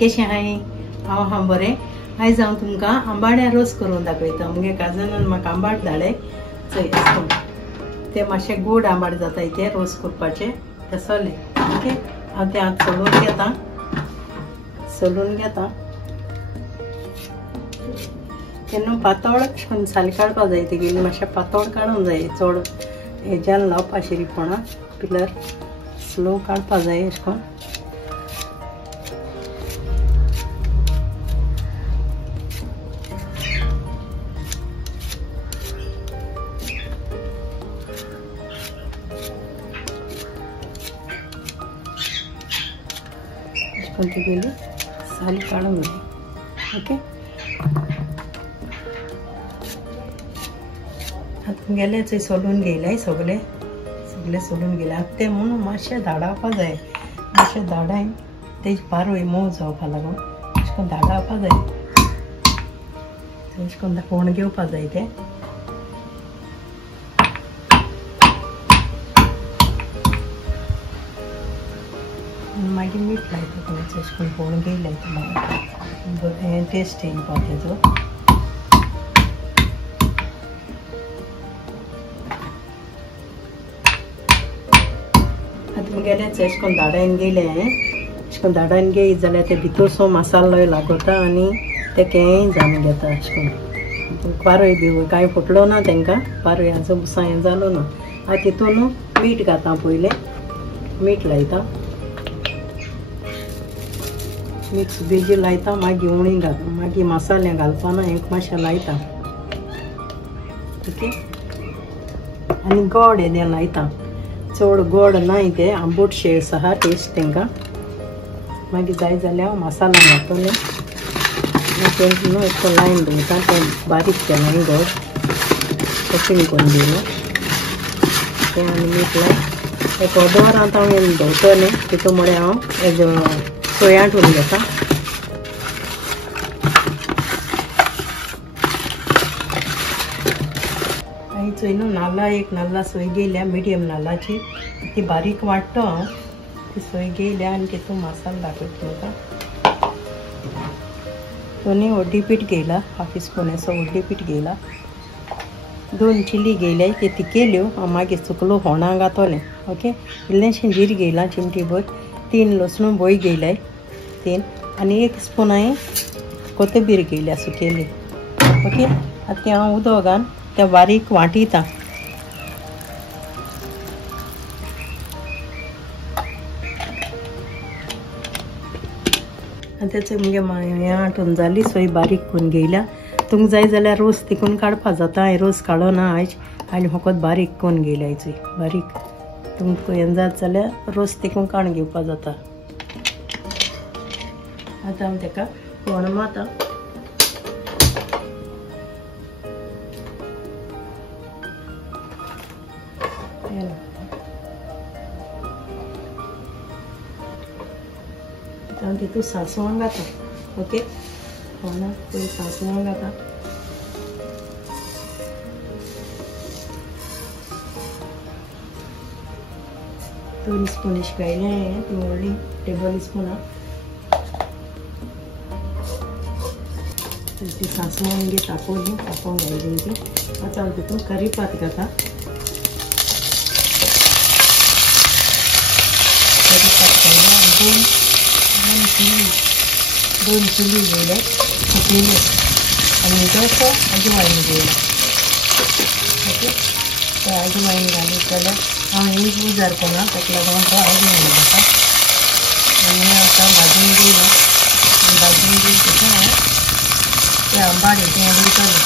कशें आहाय? हांव बरें. आयज हांव तुमकां आंबाड्या रोस करून दाखयता. मुगे काजनान म्हाका आंबाड धाडले चोय ते मातशे गोड आंबाड जाता ते रोस करपाचे ते सोले. ओके, हांव ते आतां सोलून घेता. तेन्ना पातळ करून साल काडपा जाय तेगेली मातशें पातळ काडूंक जाय. चड हेज्यान लावपा शिरीपणा पिलर स्लो काडपा जाय अशें करून. तेगेली साल काडूंक जाय. ओके, तुमगेले चोय सोलून घेयलाय सगळे सोलून गेले. आतां ते म्हणून मातशें धाडावपा जाय. मातशें धाडायन तेज पारोय मोव जावपा लागून अशें करून धाडावपा जाय. अशें करून कोण घेवपा जाय ते. मागीर मीठ लायता कोणाचो अशें करून कोण घेयलाय मागीर टेस्ट येवपा तेजो. तुमगेले अशें करून धाडायन गेले अशें करून धाडायन घेयत जाल्यार ते भितरसो मसालो लागता आनी ते केय जावन घेता. अशें करून पारोय बी कांय फुटलो ना तांकां. पारोय हाचो बुसा हें जालो ना. हांव तितून मीठ घाता. पयलें मीठ लायता. मिक्स बेजी लायता. मागीर उणी घालता. मागीर मसाले घालपाना एक मातशें लायता. ओके, आनी गोड येदें लायता. चड गोड नाय ते आंबटशे आहा टेस्ट तांकां. मागीर जाय जाल्यार मसाला घालतलें. न्हू एक लायन दवरता. ते बारीक केला गोड कटिंग करून दिलो ते आनी मीठ लाय एक अर्दवर आतां हांव दवरतलें. तितून मुळे हांव हेजो सोय आठून घेता. चोय न्हू नाल्ला एक नाल्ला सोय घेयल्या मिडियम नाल्लाची ती बारीक वाडटा हांव. ती सोय घेयल्या आनी तितून मसालो दाखयता तुमकां. दोनी हड्डी पीठ घेयला. हाफ स्पून असो हड्डी पीठ घेयला. 2 चिली घेयल्या ते तिकेल्यो. हांव मागीर चुकलो होणा घातलें. ओके, इल्लेंशें जीर घेयलां चिमटी भर. 3 लसणू बोय घेयलाय 3 आनी 1 स्पून हांवें कोथंबीर घेयल्या सुकेली. ओके, आतां तें हांव उदक घालून ते बारीक वांटयता. तेचे मुगे हें आटून जाली सोय बारीक करून घेयल्या. तुमकां जाय जाल्यार रोस तिकून काडपा जाता. हांवें रोस काडना आयज आनी फकत बारीक करून घेयल्या चोय बारीक. तुमकां हें जात जाल्यार रोस तिकून काडून घेवपा जाता. आतां हांव तेका कोण मारता. हांव तितून सांसवां घाता. ओके, कोणाक पयलीं सांसवां घाता. दोन स्पून अशें घायलें. ती व्हडली टेबल स्पूना ती सांसवां मागीर तापोवंक घायली ती. आतां हांव तितून करीपात घाता. दोन चिली घेयले सुकेले आनी इल्लोसो अजवायन घेयला. ओके, ते अजवायन घालीत जाल्यार हांव यूज उजार करना ताका लागून तो अजवायन घालता. आनी आतां भाजून घेयला. भाजून घेवन तितून हांव ते आंबाड हेतून उडयतलें.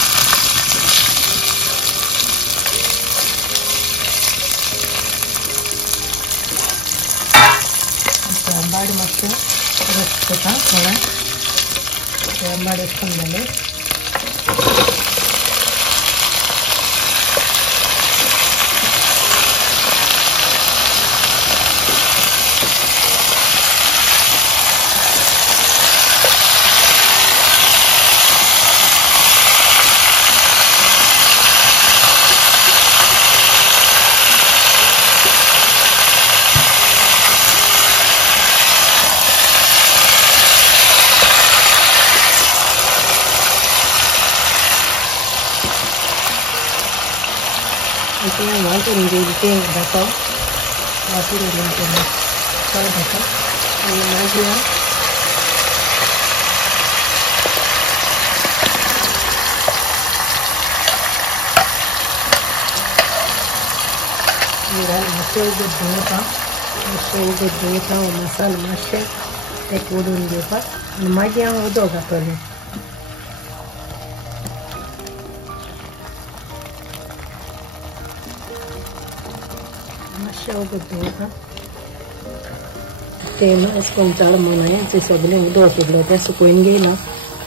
आंबाड मातशें रस करता थोडा. ते आंबाड अशें करून जालें. ते वाटून घेईल ते दाखव वाटून घेऊन ते काय दाखव आणि माझी मासे उगत धुवता मसाला मासे एक ओढून घेवपाक आनी मागीर हांव उदक घातलें मातशें उगत धुवता ते अशें करून चड म्हणून तें सगळें उदक सुटलें तें सुकून घेयना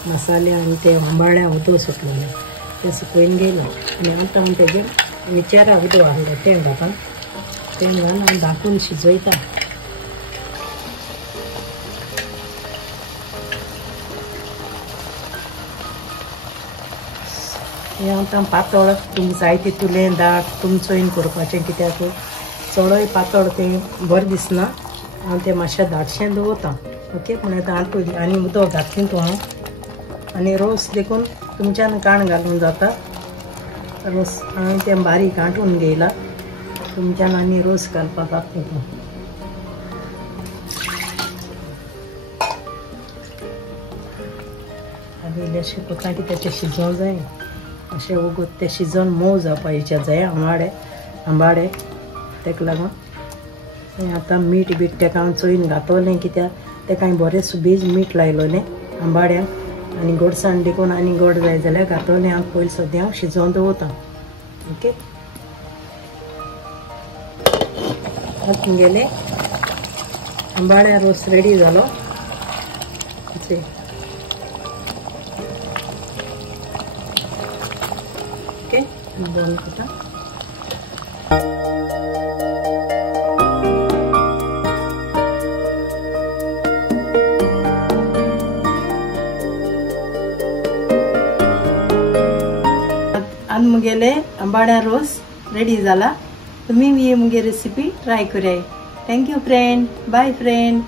मसाले आनी ते आंबाड्या उदक सुटलेलें तें सुकून घेयना आनी आतां तेजें मिरच्यारा उदक आहलें तें घालता तें घालून हांव धाकून शिजयता हें आतां पातळ तुमकां जाय तितूलें दाट तुमचो चोयन करपाचें कित्याक चडय पातळ तें बरें दिसना हांव तें मातशें दाटशें दवरता ओके पूण आतां हातूंत आनी उदक घातलें तूं हांव आनी रोस देखून तुमच्यान काण घालून जाता रोस हांवें तें बारीक आंटून घेयला तुमच्यान आनी रोस घालपाक जाता तूं आनी इल्लेशें कोता की तेचें शिजोवंक जाय अशें उगत तें शिजोवन मोव जावपा हेच्या जाय आंबाडे तेका लागून आतां मीठ बीठ तेका हांव चोयन घातलें कित्याक तेका हांवें बरें सुबेज मीठ लायलोलें आंबाड्यांक आनी गोडसाण देखून आनी गोड जाय जाल्यार घातलें हांव पयलीं सद्या हांव शिजोवन दवरतां ओके तुमगेले आंबाड्या रोस रेडी जालो ओके बंद करता आज मुगेले आंबाड्या रोस रेडी जाला तुम्ही ही मुगे रेसिपी ट्राय करूया थँक्यू फ्रेंड बाय फ्रेंड